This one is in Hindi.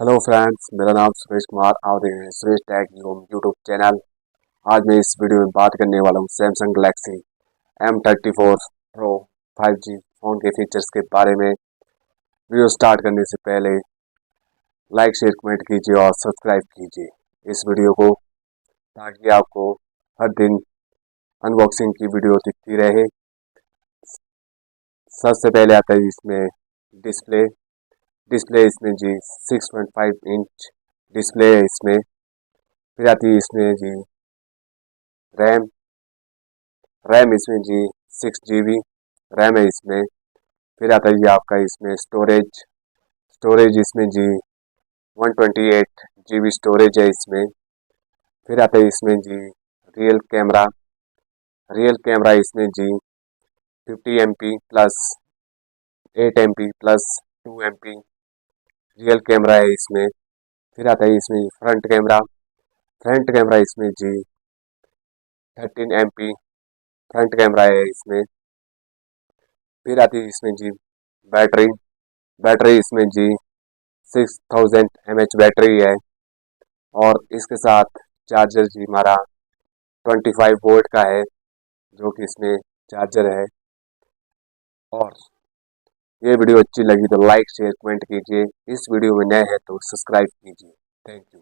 हेलो फ्रेंड्स, मेरा नाम सुरेश कुमार। आप देख रहे हैं सुरेश टैग यूट्यूब चैनल। आज मैं इस वीडियो में बात करने वाला हूँ Samsung Galaxy M34 pro 5G phone के फीचर्स के बारे में। वीडियो स्टार्ट करने से पहले लाइक शेयर कमेंट कीजिए और सब्सक्राइब कीजिए इस वीडियो को, ताकि आपको हर दिन अनबॉक्सिंग की वीडियो दिखती रहे। सबसे पहले आता है इसमें डिस्प्ले। डिस्प्ले इसमें जी 6.5 इंच डिस्प्ले है इसमें। फिर आती है इसमें जी रैम। रैम इसमें जी 6 GB रैम है इसमें। फिर आता है जी आपका इसमें स्टोरेज। स्टोरेज इसमें जी 128 GB स्टोरेज है इसमें। फिर आता है इसमें जी रियल कैमरा। रियल कैमरा इसमें जी 50 MP plus 8 MP plus 2 MP real camera है इसमें। फिर आता है इसमें फ्रंट कैमरा। फ्रंट कैमरा इसमें जी 13 MP फ्रंट कैमरा है इसमें। फिर आती है इसमें जी बैटरी। बैटरी इसमें जी 6000 mAh बैटरी है। और इसके साथ चार्जर जी हमारा 25 वोल्ट का है, जो कि इसमें चार्जर है। और ये वीडियो अच्छी लगी तो लाइक शेयर कमेंट कीजिए। इस वीडियो में नए हैं तो सब्सक्राइब कीजिए। Thank you.